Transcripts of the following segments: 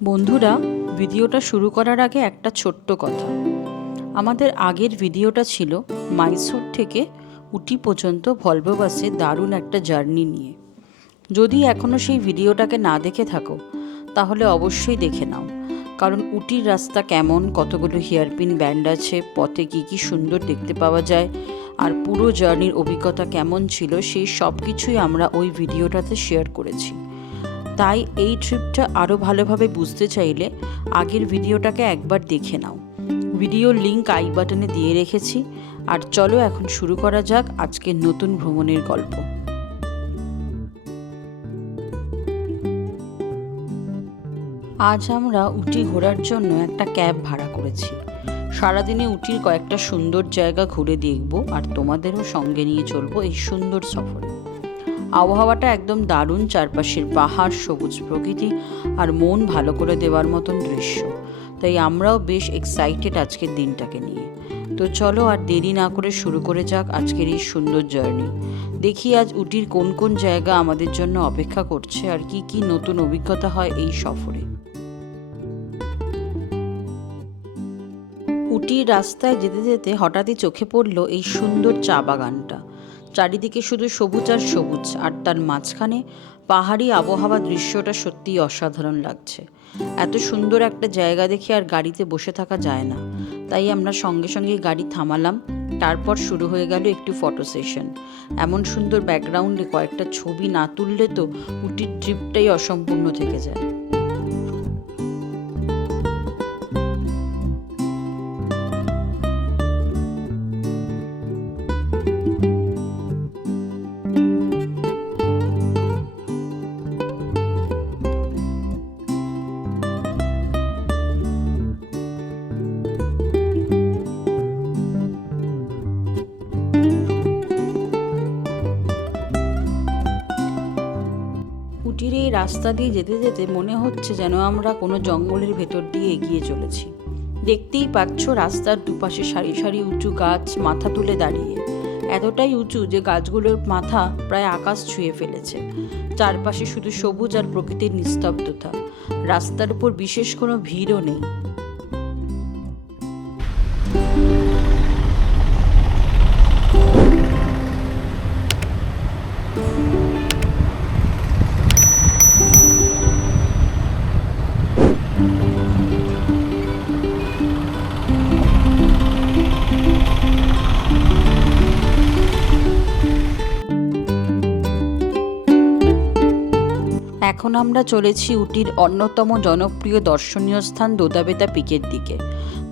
বন্ধুরা, ভিডিওটা শুরু করার আগে একটা ছোট্ট কথা। আমাদের আগের ভিডিওটা ছিল মাইসোর থেকে উটি পর্যন্ত ভলভো বাসে দারুণ একটা জার্নি নিয়ে। যদি এখনও সেই ভিডিওটাকে না দেখে থাকো তাহলে অবশ্যই দেখে নাও, কারণ উটির রাস্তা কেমন, কতগুলো হেয়ারপিন ব্যান্ড আছে, পথে কী কী সুন্দর দেখতে পাওয়া যায়, আর পুরো জার্নির অভিজ্ঞতা কেমন ছিল সেই সব কিছুই আমরা ওই ভিডিওটাতে শেয়ার করেছি। তাই এই ট্রিপটা আরও ভালোভাবে বুঝতে চাইলে আগের ভিডিওটাকে একবার দেখে নাও। ভিডিওর লিঙ্ক আই বাটনে দিয়ে রেখেছি। আর চলো এখন শুরু করা যাক আজকের নতুন ভ্রমণের গল্প। আজ আমরা উটি ঘোরার জন্য একটা ক্যাব ভাড়া করেছি। সারাদিনে উটির কয়েকটা সুন্দর জায়গা ঘুরে দেখব আর তোমাদেরও সঙ্গে নিয়ে চলবো এই সুন্দর সফরে। আবহাওয়াটা একদম দারুণ, চারপাশের পাহাড়, সবুজ প্রকৃতি আর মন ভালো করে দেওয়ার মতন দৃশ্য। তাই আমরাও বেশ এক্সাইটেড আজকের দিনটাকে নিয়ে। তো চলো আর দেরি না করে শুরু করে যাক আজকের এই সুন্দর জার্নি। দেখি আজ উটির কোন কোন জায়গা আমাদের জন্য অপেক্ষা করছে আর কি কি নতুন অভিজ্ঞতা হয় এই সফরে। উটির রাস্তায় যেতে যেতে হঠাৎই চোখে পড়ল এই সুন্দর চা বাগানটা। চারিদিকে শুধু সবুজ আর সবুজ, আর তার মাঝখানে পাহাড়ি আবহাওয়া। দৃশ্যটা সত্যিই অসাধারণ লাগছে। এত সুন্দর একটা জায়গা দেখে আর গাড়িতে বসে থাকা যায় না, তাই আমরা সঙ্গে সঙ্গে গাড়ি থামালাম। তারপর শুরু হয়ে গেল একটু ফটো সেশন। এমন সুন্দর ব্যাকগ্রাউন্ডে কয়েকটা ছবি না তুললে তো উটির ট্রিপটাই অসম্পূর্ণ থেকে যায়। উটির এই রাস্তা দিয়ে যেতে যেতে মনে হচ্ছে যেন আমরা কোনো জঙ্গলের ভেতর দিয়ে এগিয়ে চলেছি। দেখতেই পাচ্ছ রাস্তার দুপাশে সারি সারি উঁচু গাছ মাথা তুলে দাঁড়িয়ে, এতটাই উঁচু যে গাছগুলোর মাথা প্রায় আকাশ ছুঁয়ে ফেলেছে। চারপাশে শুধু সবুজ আর প্রকৃতির নিস্তব্ধতা। রাস্তার উপর বিশেষ কোনো ভিড়ও নেই। এখন আমরা চলেছি উটির অন্যতম জনপ্রিয় দর্শনীয় স্থান দোদাবেতা পিকের দিকে।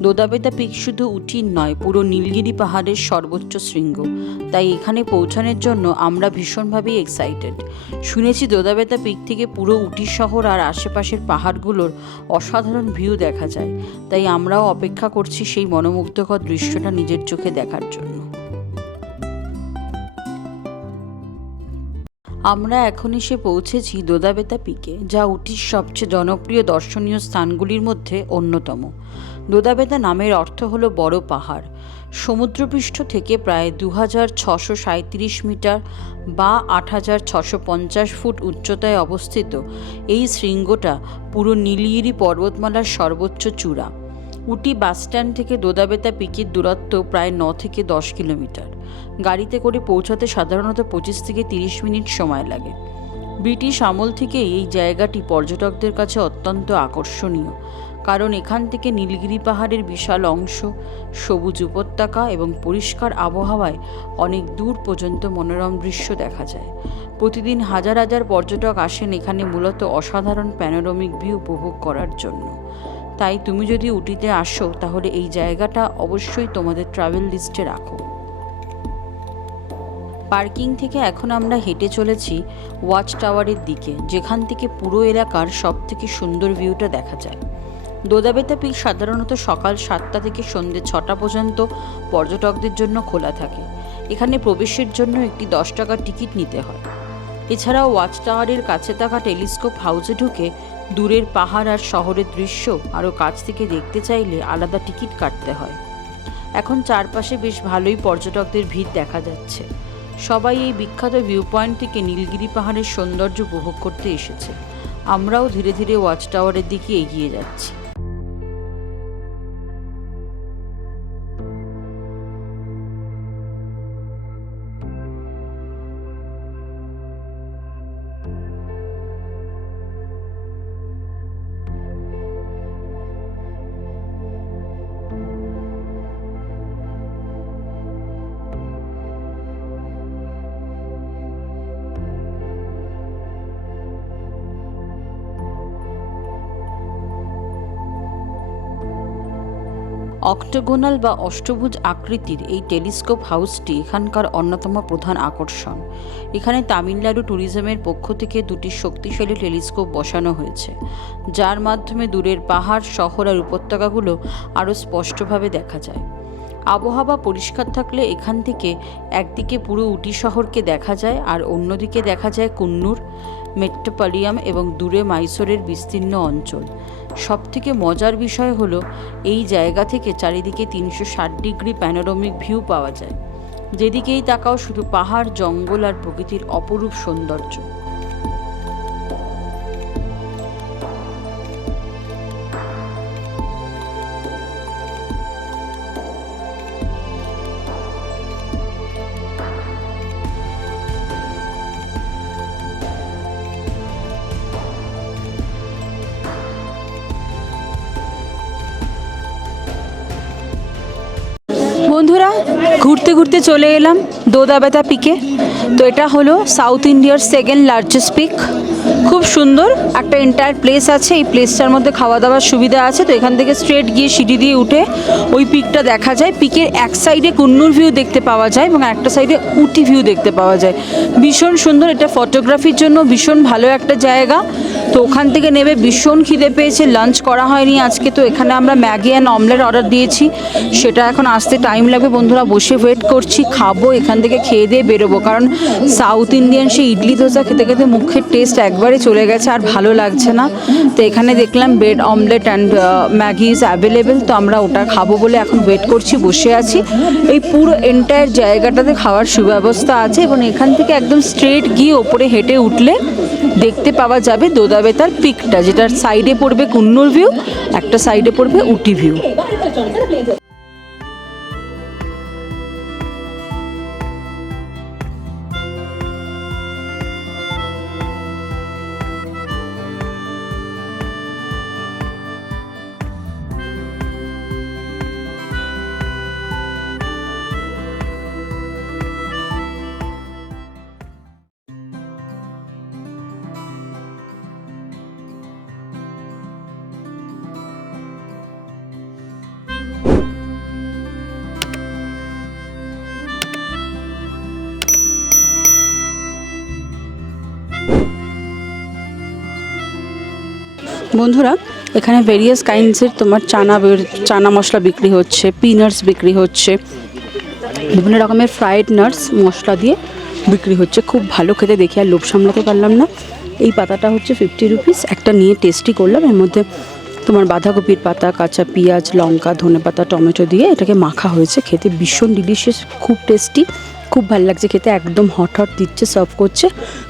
দোদাবেতা পিক শুধু উটির নয়, পুরো নীলগিরি পাহাড়ের সর্বোচ্চ শৃঙ্গ। তাই এখানে পৌঁছানোর জন্য আমরা ভীষণভাবেই এক্সাইটেড। শুনেছি দোদাবেতা পিক থেকে পুরো উটি শহর আর আশেপাশের পাহাড়গুলোর অসাধারণ ভিউ দেখা যায়। তাই আমরাও অপেক্ষা করছি সেই মনোমুগ্ধকর দৃশ্যটা নিজের চোখে দেখার জন্য। আমরা এখন এসে পৌঁছেছি দোদাবেতা পিকে, যা উটির সবচেয়ে জনপ্রিয় দর্শনীয় স্থানগুলির মধ্যে অন্যতম। দোদাবেতা নামের অর্থ হলো বড় পাহাড়। সমুদ্রপৃষ্ঠ থেকে প্রায় 2637 মিটার বা 8650 ফুট উচ্চতায় অবস্থিত এই শৃঙ্গটা পুরো নীলগিরি পর্বতমালার সর্বোচ্চ চূড়া। উটি বাসস্ট্যান্ড থেকে দোদাবেতা পিকের দূরত্ব প্রায় 9 থেকে 10 কিলোমিটার। গাড়িতে করে পৌঁছাতে সাধারণত 25 থেকে 30 মিনিট সময় লাগে। ব্রিটিশ আমল থেকে এই জায়গাটি পর্যটকদের কাছে অত্যন্ত আকর্ষণীয়, কারণ এখান থেকে নীলগিরি পাহাড়ের বিশাল অংশ, সবুজ উপত্যকা এবং পরিষ্কার আবহাওয়ায় অনেক দূর পর্যন্ত মনোরম দৃশ্য দেখা যায়। প্রতিদিন হাজার হাজার পর্যটক আসেন এখানে মূলত অসাধারণ প্যানোরামিক ভিউ উপভোগ করার জন্য। তাই তুমি যদি উটিতে আসো তাহলে এই জায়গাটা অবশ্যই তোমাদের ট্রাভেল লিস্টে রাখো। পার্কিং থেকে এখন আমরা হেঁটে চলেছি ওয়াচ টাওয়ারের দিকে, যেখান থেকে পুরো এলাকার সবথেকে সুন্দর ভিউটা দেখা যায়। দোদাবেতা পিক সাধারণত সকাল 7টা থেকে সন্ধ্যে 6টা পর্যন্ত পর্যটকদের জন্য খোলা থাকে। এখানে প্রবেশের জন্য একটি 10 টাকার টিকিট নিতে হয়। এছাড়াও ওয়াচ টাওয়ারের কাছে থাকা টেলিস্কোপ হাউসে ঢুকে দূরের পাহাড় আর শহরের দৃশ্য আরও কাছ থেকে দেখতে চাইলে আলাদা টিকিট কাটতে হয়। এখন চারপাশে বেশ ভালোই পর্যটকদের ভিড় দেখা যাচ্ছে। সবাই এই বিখ্যাত ভিউ পয়েন্ট থেকে নীলগিরি পাহাড়ের সৌন্দর্য উপভোগ করতে এসেছে। আমরাও ধীরে ধীরে ওয়াচ টাওয়ারের দিকে এগিয়ে যাচ্ছি। অক্টোগোনাল বা অষ্টভুজ আকৃতির এই টেলিস্কোপ হাউসটি এখানকার অন্যতম প্রধান আকর্ষণ। এখানে তামিলনাড়ু ট্যুরিজমের পক্ষ থেকে দুটি শক্তিশালী টেলিস্কোপ বসানো হয়েছে, যার মাধ্যমে দূরের পাহাড়, শহর আর উপত্যকাগুলো আরও স্পষ্টভাবে দেখা যায়। আবহাওয়া পরিষ্কার থাকলে এখান থেকে একদিকে পুরো উটি শহরকে দেখা যায় আর অন্যদিকে দেখা যায় কুন্নুর, মেট্টোপলিয়াম এবং দূরে মাইসোরের বিস্তীর্ণ অঞ্চল। সবথেকে মজার বিষয় হলো এই জায়গা থেকে চারিদিকে 360 ডিগ্রি প্যানোরামিক ভিউ পাওয়া যায়। যেদিকেই তাকাও শুধু পাহাড়, জঙ্গল আর প্রকৃতির অপরূপ সৌন্দর্য। বন্ধুরা, ঘুরতে ঘুরতে চলে এলাম দোদাবেতা পিকে। তো এটা হলো সাউথ ইন্ডিয়ার সেকেন্ড লার্জেস্ট পিক। খুব সুন্দর একটা এন্টায়ার প্লেস আছে। এই প্লেসটার মধ্যে খাওয়া দাওয়ার সুবিধা আছে। তো এখান থেকে স্ট্রেট গিয়ে সিঁড়ি দিয়ে উঠে ওই পিকটা দেখা যায়। পিকের এক সাইডে কুন্নুর ভিউ দেখতে পাওয়া যায় এবং একটা সাইডে উটি ভিউ দেখতে পাওয়া যায়। ভীষণ সুন্দর, এটা ফটোগ্রাফির জন্য ভীষণ ভালো একটা জায়গা। তো ওখান থেকে নেবে ভীষণ খিদে পেয়েছে, লাঞ্চ করা হয়নি আজকে। তো এখানে আমরা ম্যাগি অ্যান্ড অমলেট অর্ডার দিয়েছি, সেটা এখন আসতে টাইম লাগবে। বন্ধুরা, বসে ওয়েট করছি, খাবো, এখান থেকে খেয়ে দিয়ে বেরোবো। কারণ সাউথ ইন্ডিয়ান সেই ইডলি ধোসা খেতে খেতে মুখের টেস্ট একবারে চলে গেছে, আর ভালো লাগছে না। তো এখানে দেখলাম bread omelette and Maggi is available. তো আমরা ওটা খাবো বলে এখন ওয়েট করছি, বসে আছি। এই পুরো এন্টায়ার জায়গাটাতে খাওয়ার সুব্যবস্থা আছে এবং এখান থেকে একদম স্ট্রেট গিয়ে ওপরে হেঁটে উঠলে দেখতে পাওয়া যাবে দোদাবেতার পিকটা, যেটার সাইডে পড়বে কুন্নুর ভিউ, একটা সাইডে পড়বে উটি ভিউ। বন্ধুরা, এখানে ভেরিয়াস কাইন্ডসের তোমার চানা মশলা বিক্রি হচ্ছে, পিনাটস বিক্রি হচ্ছে, বিভিন্ন রকমের ফ্রাইড নাটস মশলা দিয়ে বিক্রি হচ্ছে। খুব ভালো খেতে, দেখে আর লোভ সামলাতে পারলাম না। এই পাতাটা হচ্ছে 50 রুপিস, একটা নিয়ে টেস্টি করলাম। এর মধ্যে তোমার বাঁধাকপির পাতা, কাঁচা পেঁয়াজ, লঙ্কা, ধনেপাতা, টমেটো দিয়ে এটাকে মাখা হয়েছে। খেতে ভীষণ ডিলিশিয়াস, খুব টেস্টি, খুব ভালো লাগছে খেতে। একদম হট হট দিচ্ছে, সার্ভ করছে,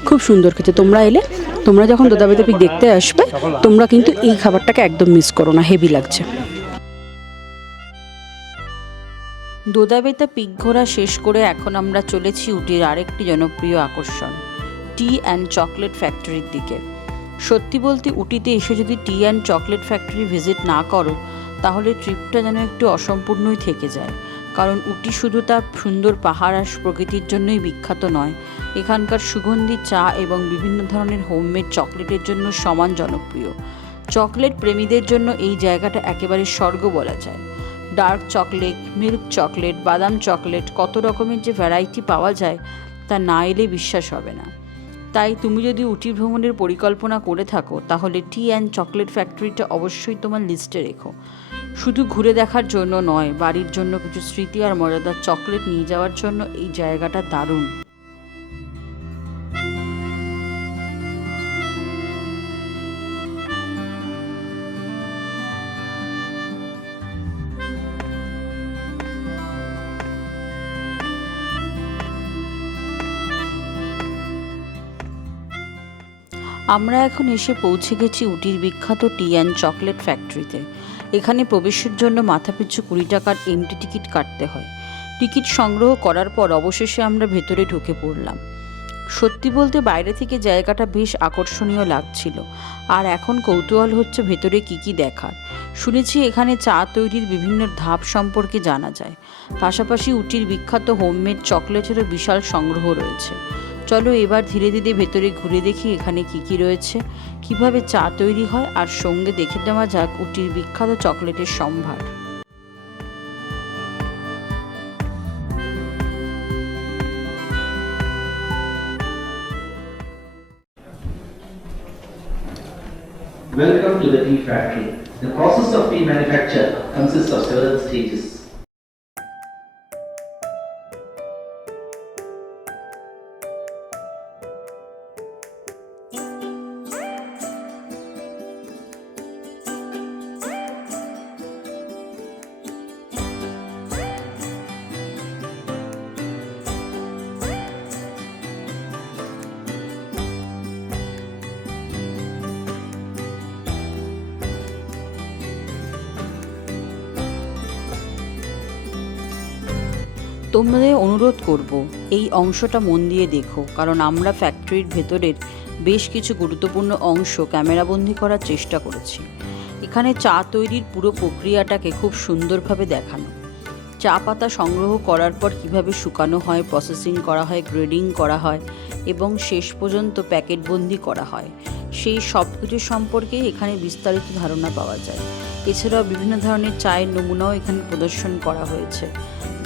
খুব সুন্দর খেতে। তোমরা যখন দোদাবেতা পিক দেখতে আসবে, তোমরা কিন্তু এই খাবারটাকে একদম মিস করো না, হেভি লাগছে। দোদাবেতা পিক ঘোরা শেষ করে এখন আমরা চলেছি উটির আরেকটি জনপ্রিয় আকর্ষণ, টি অ্যান্ড চকলেট ফ্যাক্টরির দিকে। সত্যি বলতে উটিতে এসে যদি টি অ্যান্ড চকলেট ফ্যাক্টরি ভিজিট না করো, তাহলে ট্রিপটা যেন একটু অসম্পূর্ণই থেকে যায়। কারণ উটি শুধু তার সুন্দর পাহাড় আর প্রকৃতির জন্যই বিখ্যাত নয়, এখানকার সুগন্ধি চা এবং বিভিন্ন ধরনের হোমমেড চকলেটের জন্য সমান জনপ্রিয়। চকলেট প্রেমীদের জন্য এই জায়গাটা একেবারে স্বর্গ বলা যায়। ডার্ক চকলেট, মিল্ক চকলেট, বাদাম চকলেট, কত রকমের যে ভ্যারাইটি পাওয়া যায় তা না এলে বিশ্বাস হবে না। তাই তুমি যদি উটি ভ্রমণের পরিকল্পনা করে থাকো, তাহলে টি অ্যান্ড চকলেট ফ্যাক্টরিটা অবশ্যই তোমার লিস্টে রেখো। শুধু ঘুরে দেখার জন্য নয়, বাড়ির জন্য কিছু স্মৃতি আর মজাদার চকলেট নিয়ে যাওয়ার জন্য এই জায়গাটা দারুণ। আমরা এখন এসে পৌঁছে গেছি উটির বিখ্যাত টি অ্যান্ড চকলেট ফ্যাক্টরিতে। এখানে প্রবেশের জন্য মাথাপিছু 20 টাকার এন্ট্রি টিকিট কাটতে হয়। টিকিট সংগ্রহ করার পর অবশেষে আমরা ভেতরে ঢুকে পড়লাম। সত্যি বলতে বাইরে থেকে জায়গাটা বেশ আকর্ষণীয় লাগছিল, আর এখন কৌতূহল হচ্ছে ভেতরে কি কি দেখার। শুনেছি এখানে চা তৈরির বিভিন্ন ধাপ সম্পর্কে জানা যায়। পাশাপাশি উটির বিখ্যাত হোমমেড চকলেটেরও বিশাল সংগ্রহ রয়েছে। চলো এবার ধীরে ধীরে ভেতরে ঘুরে দেখি এখানে কি কি রয়েছে, কিভাবে চা তৈরি হয়, আর সঙ্গে দেখে নেওয়া যাক উটির বিখ্যাত চকলেটের সম্ভার। Welcome to the tea factory. The process of tea manufacture consists of several stages. তোমাদের অনুরোধ করব এই অংশটা মন দিয়ে দেখো, কারণ আমরা ফ্যাক্টরির ভেতরের বেশ কিছু গুরুত্বপূর্ণ অংশ ক্যামেরাবন্দি করার চেষ্টা করেছি। এখানে চা তৈরির পুরো প্রক্রিয়াটাকে খুব সুন্দরভাবে দেখানো। চা পাতা সংগ্রহ করার পর কিভাবে শুকানো হয়, প্রসেসিং করা হয়, গ্রেডিং করা হয় এবং শেষ পর্যন্ত প্যাকেটবন্দি করা হয়, সেই সব কিছু সম্পর্কেই এখানে বিস্তারিত ধারণা পাওয়া যায়। এছাড়াও বিভিন্ন ধরনের চায়ের নমুনাও এখানে প্রদর্শন করা হয়েছে,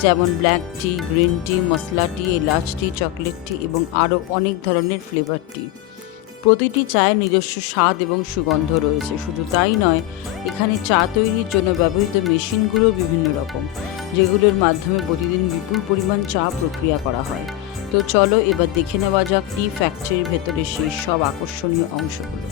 যেমন ব্ল্যাক টি, গ্রিন টি, মশলা টি, এলাচ টি, চকলেট টি এবং আরও অনেক ধরনের ফ্লেভার টি। প্রতিটি চায়ের নিজস্ব স্বাদ এবং সুগন্ধ রয়েছে। শুধু তাই নয়, এখানে চা তৈরির জন্য ব্যবহৃত মেশিনগুলো বিভিন্ন রকম, যেগুলোর মাধ্যমে প্রতিদিন বিপুল পরিমাণ চা প্রক্রিয়া করা হয়। তো চলো এবার দেখে নেওয়া যাক টি ফ্যাক্টরির ভেতরে সেই সব আকর্ষণীয় অংশগুলো।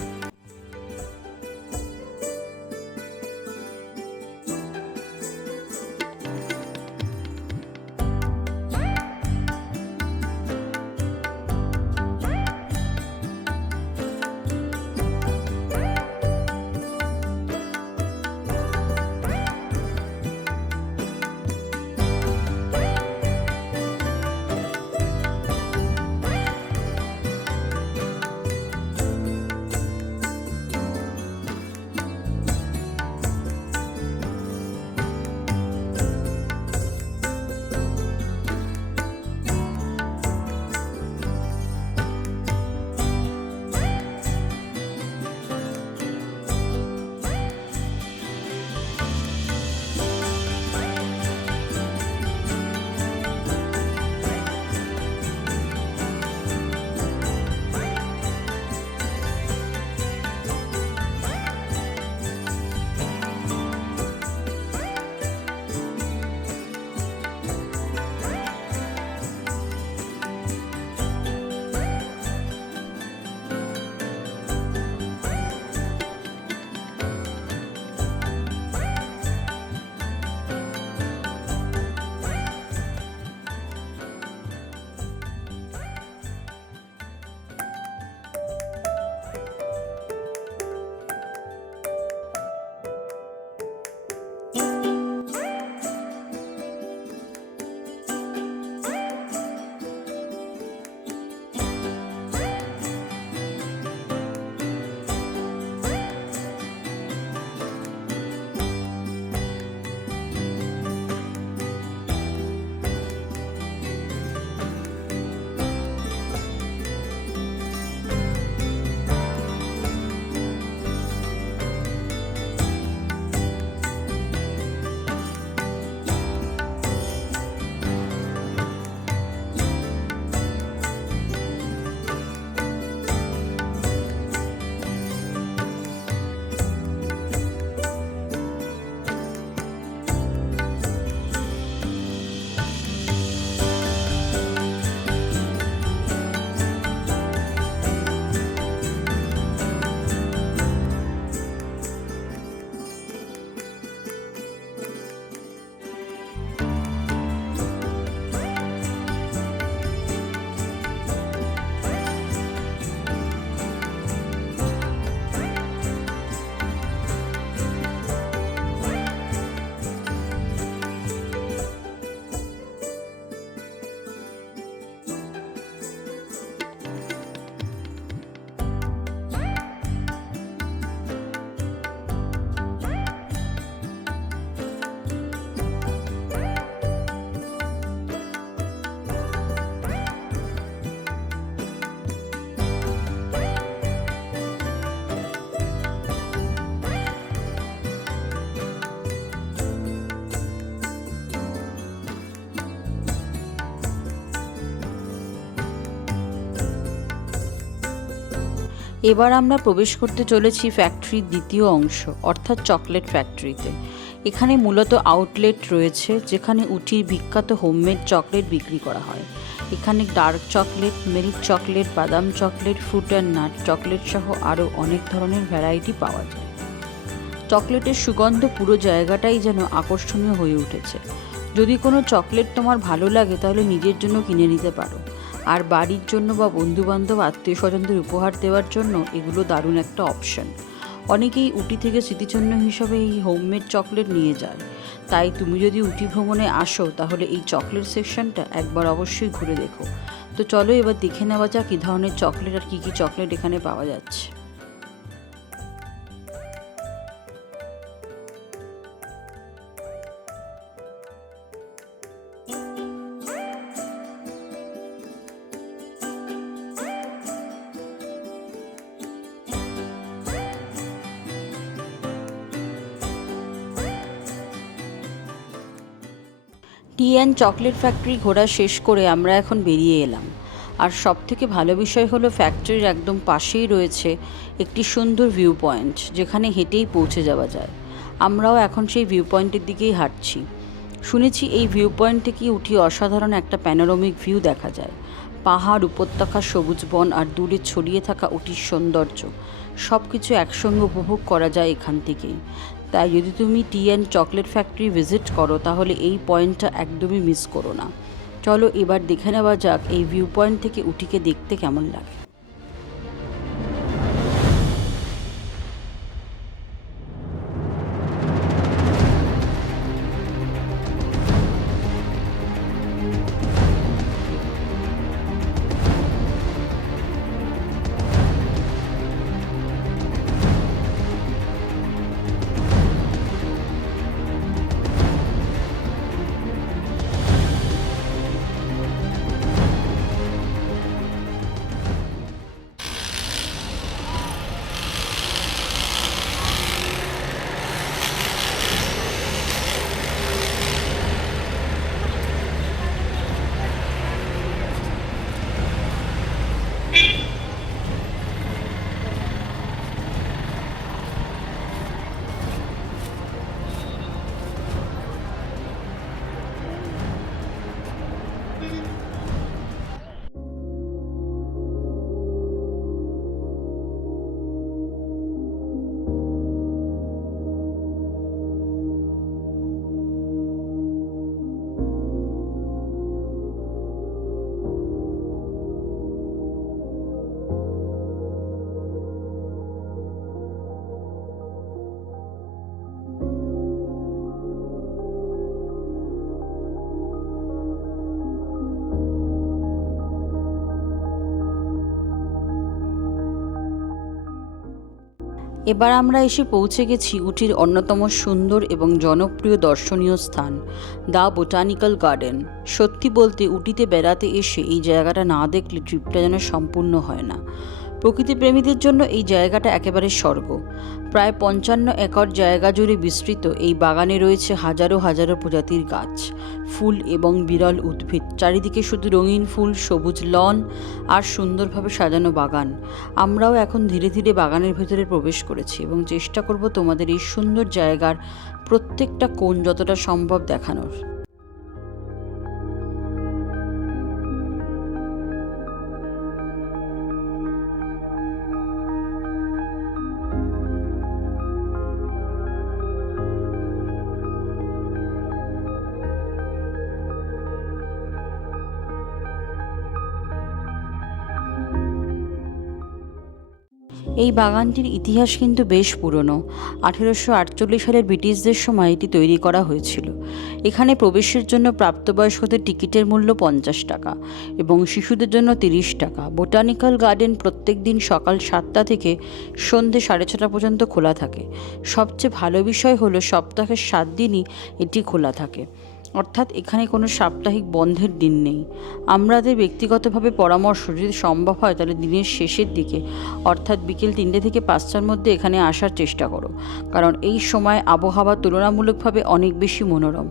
এবার আমরা প্রবেশ করতে চলেছি ফ্যাক্টরির দ্বিতীয় অংশ অর্থাৎ চকলেট ফ্যাক্টরিতে। এখানে মূলত আউটলেট রয়েছে যেখানে উটির বিখ্যাত হোমমেড চকলেট বিক্রি করা হয়। এখানে ডার্ক চকলেট, মিল্ক চকলেট, বাদাম chocolate, fruit and nut chocolate সহ আরও অনেক ধরনের ভ্যারাইটি পাওয়া যায়। চকলেটের সুগন্ধ পুরো জায়গাটাই যেন আকর্ষণীয় হয়ে উঠেছে। যদি কোনো চকলেট তোমার ভালো লাগে তাহলে নিজের জন্য কিনে নিতে পারো, আর বাড়ির জন্য বা বন্ধুবান্ধব আত্মীয় স্বজনদের উপহার দেওয়ার জন্য এগুলো দারুণ একটা অপশন। অনেকেই উটি থেকে স্মৃতিচিহ্ন হিসাবে এই হোমমেড চকলেট নিয়ে যায়, তাই তুমি যদি উটি ভ্রমণে আসো তাহলে এই চকলেট সেকশনটা একবার অবশ্যই ঘুরে দেখো। তো চলো এবার দেখে নেওয়া যাক কী ধরনের চকলেট আর কী কী চকলেট এখানে পাওয়া যাচ্ছে। টি অ্যান্ড চকলেট ফ্যাক্টরি ঘোরা শেষ করে আমরা এখন বেরিয়ে এলাম। আর সবথেকে ভালো বিষয় হলো ফ্যাক্টরির একদম পাশেই রয়েছে একটি সুন্দর ভিউ পয়েন্ট যেখানে হেঁটেই পৌঁছে যাওয়া যায়। আমরাও এখন সেই ভিউ পয়েন্টের দিকেই হাঁটছি। শুনেছি এই ভিউ পয়েন্ট থেকে উঠি অসাধারণ একটা প্যানোরামিক ভিউ দেখা যায়। পাহাড়, উপত্যকা, সবুজ বন আর দূরে ছড়িয়ে থাকা উটির সৌন্দর্য সব কিছু একসঙ্গে উপভোগ করা যায় এখান থেকেই। তাই যদি তুমি টি অ্যান্ড চকলেট ফ্যাক্টরি ভিজিট করো তাহলে এই পয়েন্টটা একদমই মিস করো না। চলো এবার দেখে নেওয়া যাক এই ভিউ পয়েন্ট থেকে উটিকে দেখতে কেমন লাগে। এবার আমরা এসে পৌঁছে গেছি উটির অন্যতম সুন্দর এবং জনপ্রিয় দর্শনীয় স্থান দ্য বোটানিক্যাল গার্ডেন। সত্যি বলতে উটিতে বেড়াতে এসে এই জায়গাটা না দেখলে ট্রিপটা যেন সম্পূর্ণ হয় না। প্রকৃতিপ্রেমীদের জন্য এই জায়গাটা একেবারে স্বর্গ। প্রায় 55 একর জায়গা জুড়ে বিস্তৃত এই বাগানে রয়েছে হাজারো হাজারো প্রজাতির গাছ, ফুল এবং বিরল উদ্ভিদ। চারিদিকে শুধু রঙিন ফুল, সবুজ লন আর সুন্দরভাবে সাজানো বাগান। আমরাও এখন ধীরে ধীরে বাগানের ভেতরে প্রবেশ করেছি এবং চেষ্টা করব তোমাদের এই সুন্দর জায়গার প্রত্যেকটা কোণ যতটা সম্ভব দেখানোর। এই বাগানটির ইতিহাস কিন্তু বেশ পুরনো। 1848 সালের ব্রিটিশদের সময় এটি তৈরি করা হয়েছিল। এখানে প্রবেশের জন্য প্রাপ্তবয়স্কদের টিকিটের মূল্য 50 টাকা এবং শিশুদের জন্য 30 টাকা। বোটানিক্যাল গার্ডেন প্রত্যেক দিন সকাল 7টা থেকে সন্ধ্যে 6:30 পর্যন্ত খোলা থাকে। সবচেয়ে ভালো বিষয় হলো সপ্তাহের 7 দিনই এটি খোলা থাকে। অর্থাৎ এখানে কোনো সাপ্তাহিক বন্ধের দিন নেই। আমাদের ব্যক্তিগতভাবে পরামর্শ, যদি সম্ভব হয় তাহলে দিনের শেষের দিকে অর্থাৎ বিকেল 3টে থেকে 5টার মধ্যে এখানে আসার চেষ্টা করো, কারণ এই সময় আবহাওয়া তুলনামূলকভাবে অনেক বেশি মনোরম।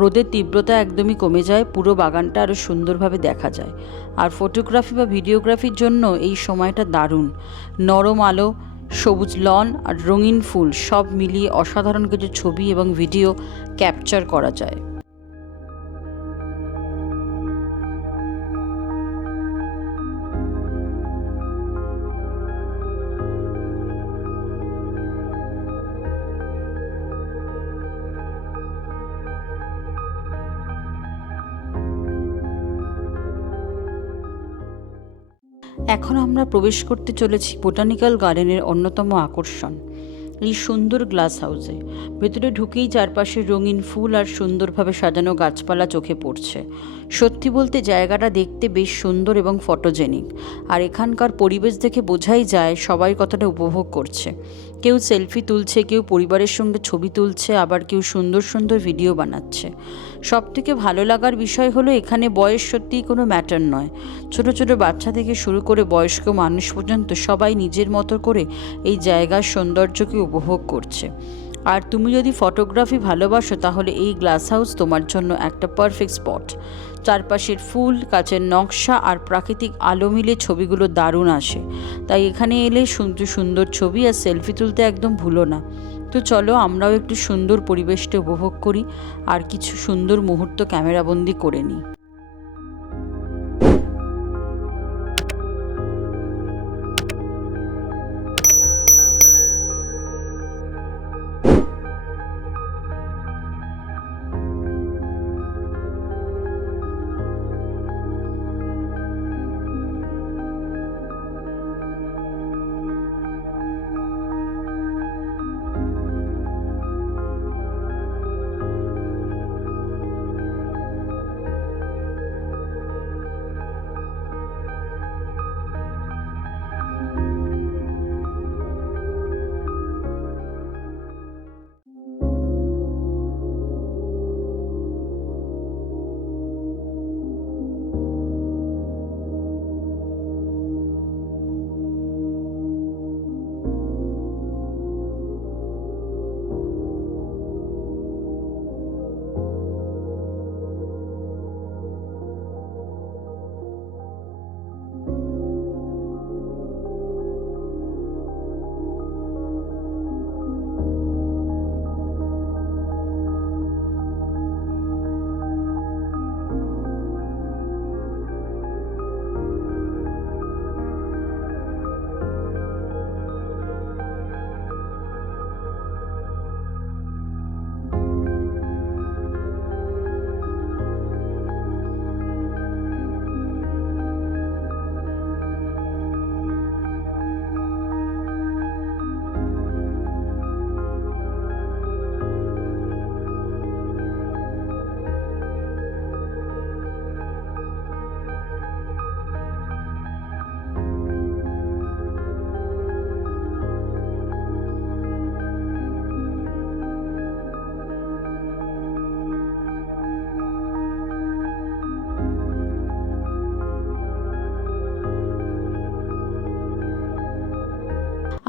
রোদের তীব্রতা একদমই কমে যায়, পুরো বাগানটা আরও সুন্দরভাবে দেখা যায়। আর ফটোগ্রাফি বা ভিডিওগ্রাফির জন্য এই সময়টা দারুণ। নরম আলো, সবুজ লন আর রঙিন ফুল সব মিলিয়ে অসাধারণ কিছু ছবি এবং ভিডিও ক্যাপচার করা যায়। এখন আমরা প্রবেশ করতে চলেছি বোটানিক্যাল গার্ডেনের অন্যতম আকর্ষণ, এই সুন্দর গ্লাস হাউসে। ভেতরে ঢুকেই চারপাশে রঙিন ফুল আর সুন্দরভাবে সাজানো গাছপালা চোখে পড়ছে। সত্যি বলতে জায়গাটা দেখতে বেশ সুন্দর এবং ফটোজেনিক, আর এখানকার পরিবেশ দেখে বোঝাই যায় সবাই কতটা উপভোগ করছে। কেউ সেলফি তুলছে, কেউ পরিবারের সঙ্গে ছবি তুলছে, আবার কেউ সুন্দর সুন্দর ভিডিও বানাচ্ছে। সবথেকে ভালো লাগার বিষয় হলো এখানে বয়স সত্যিই কোনো ম্যাটার নয়। ছোট ছোট বাচ্চা থেকে শুরু করে বয়স্ক মানুষ পর্যন্ত সবাই নিজের মতো করে এই জায়গার সৌন্দর্যকে উপভোগ করছে। আর তুমি যদি ফটোগ্রাফি ভালোবাসো তাহলে এই গ্লাস হাউস তোমার জন্য একটা পারফেক্ট স্পট। চারপাশের ফুল, কাচের নকশা আর প্রাকৃতিক আলো মিলে ছবিগুলো দারুণ আসে। তাই এখানে এলে সুন্দর সুন্দর ছবি আর সেলফি তুলতে একদম ভুলো না। তো চলো আমরাও একটু সুন্দর পরিবেশটা উপভোগ করি আর কিছু সুন্দর মুহূর্ত ক্যামেরাবন্দি করে নিই।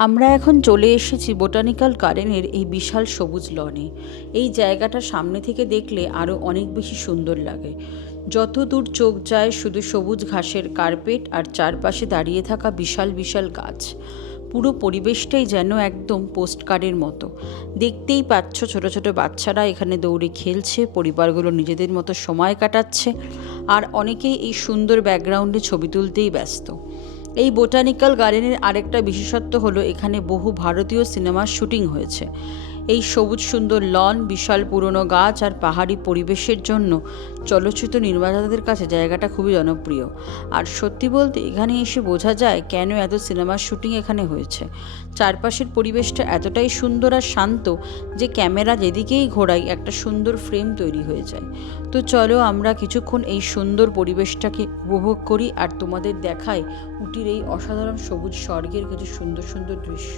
আমরা এখন চলে এসেছি বোটানিক্যাল গার্ডেনের এই বিশাল সবুজ লনে। এই জায়গাটা সামনে থেকে দেখলে আরও অনেক বেশি সুন্দর লাগে। যত দূর চোখ যায় শুধু সবুজ ঘাসের কার্পেট আর চারপাশে দাঁড়িয়ে থাকা বিশাল বিশাল গাছ। পুরো পরিবেশটাই যেন একদম পোস্টকার্ডের মতো। দেখতেই পাচ্ছ ছোট ছোট বাচ্চারা এখানে দৌড়ে খেলছে, পরিবারগুলো নিজেদের মতো সময় কাটাচ্ছে, আর অনেকেই এই সুন্দর ব্যাকগ্রাউন্ডে ছবি তুলতেই ব্যস্ত। এই বোটানিক্যাল গার্ডেনের আরেকটা বিশেষত্ব হলো এখানে বহু ভারতীয় সিনেমার শুটিং হয়েছে। এই সবুজ সুন্দর লন, বিশাল পুরনো গাছ আর পাহাড়ি পরিবেশের জন্য চলচ্চিত্র নির্মাতাদের কাছে জায়গাটা খুবই জনপ্রিয়। আর সত্যি বলতে এখানে এসে বোঝা যায় কেন এত সিনেমার শুটিং এখানে হয়েছে। চারপাশের পরিবেশটা এতটাই সুন্দর আর শান্ত যে ক্যামেরা যেদিকেই ঘোরাই একটা সুন্দর ফ্রেম তৈরি হয়ে যায়। তো চলো আমরা কিছুক্ষণ এই সুন্দর পরিবেশটাকে উপভোগ করি আর তোমাদের দেখাই উটির এই অসাধারণ সবুজ স্বর্গের কিছু সুন্দর সুন্দর দৃশ্য।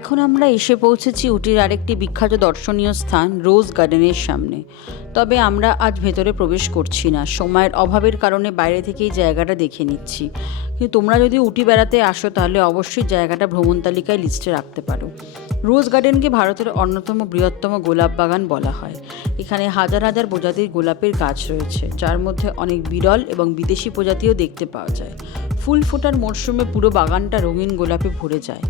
এখন আমরা এসে পৌঁছেছি উটির আরেকটি বিখ্যাত দর্শনীয় স্থান রোজ গার্ডেনের সামনে। তবে আমরা আজ ভেতরে প্রবেশ করছি না, সময়ের অভাবের কারণে বাইরে থেকেই জায়গাটা দেখে নিচ্ছি। কিন্তু তোমরা যদি উটি বেড়াতে আসো তাহলে অবশ্যই জায়গাটা ভ্রমণ তালিকায় লিস্টে রাখতে পারো। রোজ গার্ডেনকে ভারতের অন্যতম বৃহত্তম গোলাপ বাগান বলা হয়। এখানে হাজার হাজার প্রজাতির গোলাপের গাছ রয়েছে, যার মধ্যে অনেক বিরল এবং বিদেশি প্রজাতিও দেখতে পাওয়া যায়। ফুল ফোটার মরশুমে পুরো বাগানটা রঙিন গোলাপে ভরে যায়।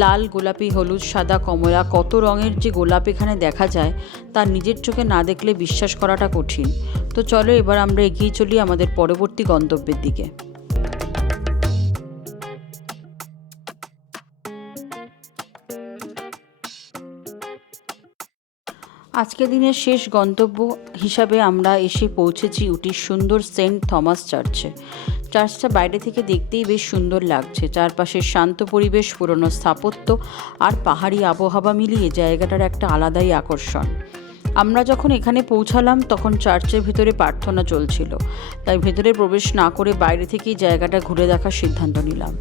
লাল, গোলাপি, হলুদ, সাদা, কমলা, কত রঙের যে গোলাপ এখানে দেখা যায় তা নিজের চোখে না দেখলে বিশ্বাস করাটা কঠিন। তো চলো এবার আমরা এগিয়ে চলি আমাদের পরবর্তী গন্তব্যের দিকে। আজকের দিনের শেষ গন্তব্য হিসাবে আমরা এসে পৌঁছেছি উটির সুন্দর সেন্ট থমাস চার্চে। চার্চটা বাইরে থেকে দেখতেই বেশ সুন্দর লাগছে। চারপাশে শান্ত পরিবেশ, পুরনো স্থাপত্য আর পাহাড়ি আবহাওয়া মিলিয়ে জায়গাটার একটা আলাদাই আকর্ষণ। আমরা যখন এখানে পৌঁছালাম তখন চার্চের ভিতরে প্রার্থনা চলছিল, তাই ভেতরে প্রবেশ না করে বাইরে থেকেই জায়গাটা ঘুরে দেখার সিদ্ধান্ত নিলাম।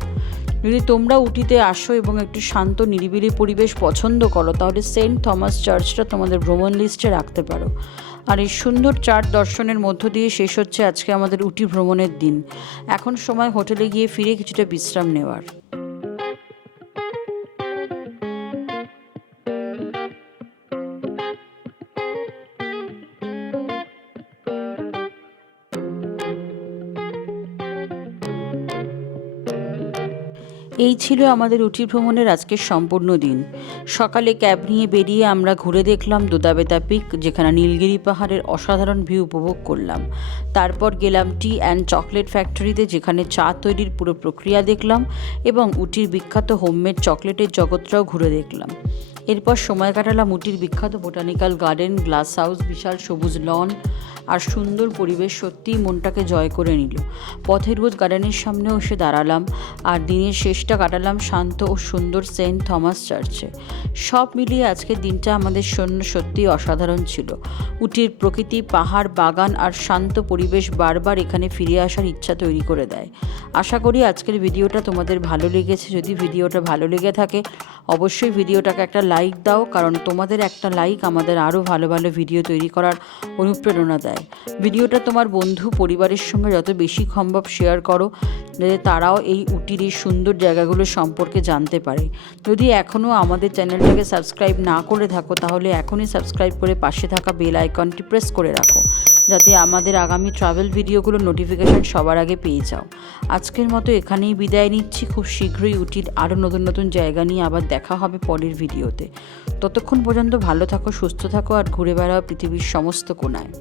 যদি তোমরা উটিতে আসো এবং একটু শান্ত নিরিবিলি পরিবেশ পছন্দ করো তাহলে সেন্ট থমাস চার্চটা তোমাদের ভ্রমণ লিস্টে রাখতে পারো। আর এই সুন্দর চার্চ দর্শনের মধ্য দিয়ে শেষ হচ্ছে আজকে আমাদের উটি ভ্রমণের দিন। এখন সময় হোটেলে গিয়ে ফিরে কিছুটা বিশ্রাম নেওয়ার। এই ছিল আমাদের উটি ভ্রমণের আজকের সম্পূর্ণ দিন। সকালে ক্যাব নিয়ে বেরিয়ে আমরা ঘুরে দেখলাম দোদাবেতা পিক, যেখানে নীলগিরি পাহাড়ের অসাধারণ ভিউ উপভোগ করলাম। তারপর গেলাম টি অ্যান্ড চকলেট ফ্যাক্টরিতে, যেখানে চা তৈরির পুরো প্রক্রিয়া দেখলাম এবং উটির বিখ্যাত হোমমেড চকলেটের জগৎটাও ঘুরে দেখলাম। এরপর সময় কাটালাম উটির বিখ্যাত বোটানিক্যাল গার্ডেন, গ্লাস হাউস, বিশাল সবুজ লন আর সুন্দর পরিবেশ সত্যিই মনটাকে জয় করে নিল। পথে রোজ গার্ডেনের সামনেও এসে দাঁড়ালাম আর দিনের শেষটা কাটালাম শান্ত ও সুন্দর সেন্ট থমাস চার্চে। সব মিলিয়ে আজকের দিনটা আমাদের জন্য সত্যিই অসাধারণ ছিল। উটির প্রকৃতি, পাহাড়, বাগান আর শান্ত পরিবেশ বারবার এখানে ফিরে আসার ইচ্ছা তৈরি করে দেয়। আশা করি আজকের ভিডিওটা তোমাদের ভালো লেগেছে। যদি ভিডিওটা ভালো লেগে থাকে অবশ্যই ভিডিওটাকে একটা লাইক দাও, কারণ তোমাদের একটা লাইক আমাদের আরও ভালো ভালো ভিডিও তৈরি করার অনুপ্রেরণা দেয়। ভিডিওটা তোমার বন্ধু পরিবারের সঙ্গে যত বেশি সম্ভব শেয়ার করো, যাতে তারাও এই উটির এই সুন্দর জায়গাগুলো সম্পর্কে জানতে পারে। যদি এখনও আমাদের চ্যানেলটাকে সাবস্ক্রাইব না করে থাকো তাহলে এখনই সাবস্ক্রাইব করে পাশে থাকা বেল আইকনটি প্রেস করে রাখো, যাতে আমাদের আগামী ট্রাভেল ভিডিওগুলোর নোটিফিকেশান সবার আগে পেয়ে যাও। আজকের মতো এখানেই বিদায় নিচ্ছি। খুব শীঘ্রই উটির আরও নতুন নতুন জায়গা নিয়ে আবার দেখা হবে পরের ভিডিওতে। ততক্ষণ পর্যন্ত ভালো থাকো, সুস্থ থাকো আর ঘুরে বেড়াও পৃথিবীর সমস্ত কোণায়।